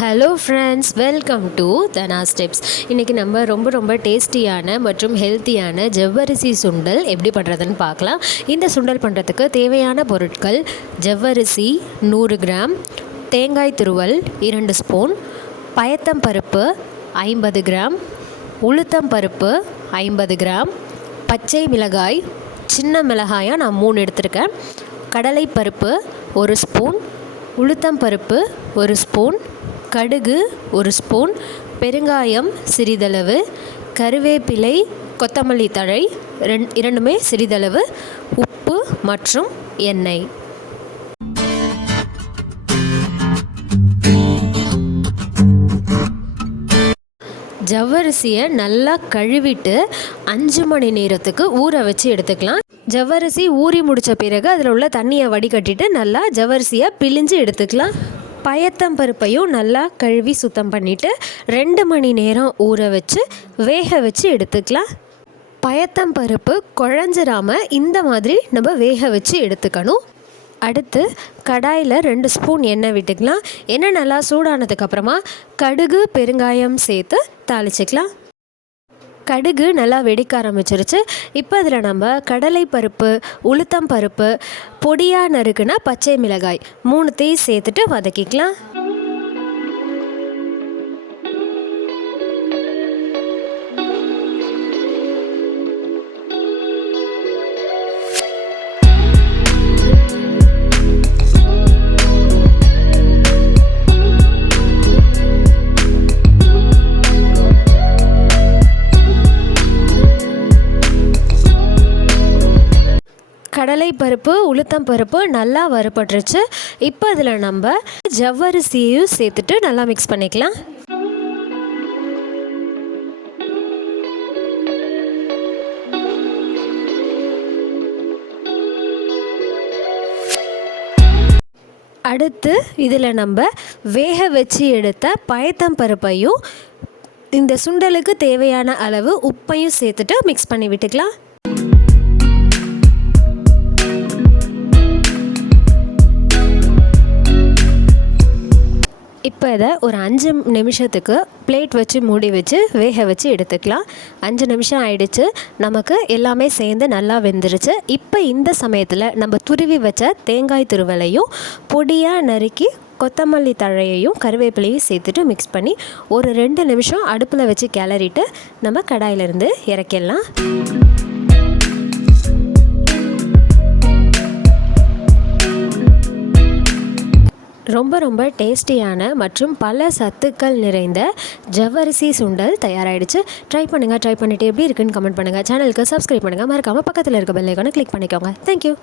Hello friends welcome to Dhana steps இன்றைக்கி நம்ம ரொம்ப ரொம்ப டேஸ்டியான மற்றும் ஹெல்த்தியான ஜவ்வரிசி சுண்டல் எப்படி பண்ணுறதுன்னு பார்க்கலாம். இந்த சுண்டல் பண்ணுறதுக்கு தேவையான பொருட்கள் ஜவ்வரிசி நூறு கிராம் தேங்காய் துருவல் இரண்டு ஸ்பூன் பயத்தம் பருப்பு ஐம்பது கிராம் உளுத்தம் பருப்பு ஐம்பது கிராம் பச்சை மிளகாய் சின்ன மிளகாயாக நான் மூணு எடுத்திருக்கேன். கடலைப்பருப்பு ஒரு ஸ்பூன் உளுத்தம் பருப்பு ஒரு ஸ்பூன் கடுகு ஒரு ஸ்பூன் பெருங்காயம் சிறிதளவு கருவேப்பிலை கொத்தமல்லி தழை ரெண் இரண்டுமே சிறிதளவு உப்பு மற்றும் எண்ணெய். ஜவ்வரிசியை நல்லா கழுவிட்டு அஞ்சு மணி நேரத்துக்கு ஊற வச்சு எடுத்துக்கலாம். ஜவ்வரிசி ஊறி முடித்த பிறகு அதில் உள்ள தண்ணியை வடிகட்டிட்டு நல்லா ஜவ்வரிசியை பிழிஞ்சு எடுத்துக்கலாம். பயத்தம் பருப்பையும் நல்லா கழுவி சுத்தம் பண்ணிவிட்டு ரெண்டு மணி நேரம் ஊற வச்சு வேக வச்சு எடுத்துக்கலாம். பயத்தம் பருப்பு குழஞ்சிராம இந்த மாதிரி நம்ம வேக வச்சு எடுத்துக்கணும். அடுத்து கடாயில் ரெண்டு ஸ்பூன் எண்ணெய் விட்டுக்கலாம். எண்ணெய் நல்லா சூடானதுக்கப்புறமா கடுகு பெருங்காயம் சேர்த்து தாளிச்சிக்கலாம். கடுகு நல்லா வெடிக்க ஆரம்பிச்சிருச்சு. இப்போ அதில் நம்ம கடலை பருப்பு உளுத்தம் பருப்பு பொடியாக நறுக்குன பச்சை மிளகாய் மூணுத்தையும் சேர்த்துட்டு வதக்கிக்கலாம். கடலை பருப்பு உளுத்தம் பருப்பு நல்லா வறுபட்டுருச்சு. இப்போ அதில் நம்ம ஜவ்வரிசியையும் சேர்த்துட்டு நல்லா மிக்ஸ் பண்ணிக்கலாம். அடுத்து இதில் நம்ம வேக வச்சு எடுத்த பயத்தம் பருப்பையும் இந்த சுண்டலுக்கு தேவையான அளவு உப்பையும் சேர்த்துட்டு மிக்ஸ் பண்ணி விட்டுக்கலாம். இப்போ இதை ஒரு அஞ்சு நிமிஷத்துக்கு பிளேட் வச்சு மூடி வச்சு வேக வச்சு எடுத்துக்கலாம். அஞ்சு நிமிஷம் ஆயிடுச்சு. நமக்கு எல்லாமே சேர்ந்து நல்லா வெந்துருச்சு. இப்போ இந்த சமயத்தில் நம்ம துருவி வச்ச தேங்காய் துருவலையும் பொடியாக நறுக்கி கொத்தமல்லி தழையையும் கருவேப்பிலையும் சேர்த்துட்டு மிக்ஸ் பண்ணி ஒரு ரெண்டு நிமிஷம் அடுப்பில் வச்சு கிளறிட்டு நம்ம கடாயிலிருந்து இறக்கிடலாம். ரொம்ப ரொம்ப டேஸ்டியான மற்றும் பல சத்துக்கள் நிறைந்த ஜவ்வரிசி சுண்டல் தயாராகிடுச்சு ட்ரை பண்ணுங்கள் ட்ரை பண்ணிவிட்டு எப்படி இருக்குன்னு கமெண்ட் பண்ணுங்கள் சேனலுக்கு சப்ஸ்கிரைப் பண்ணுங்கள் மறக்காமல் பக்கத்தில் இருக்க பெல்லைக்கான கிளிக் பண்ணிக்கோங்க. தேங்க்யூ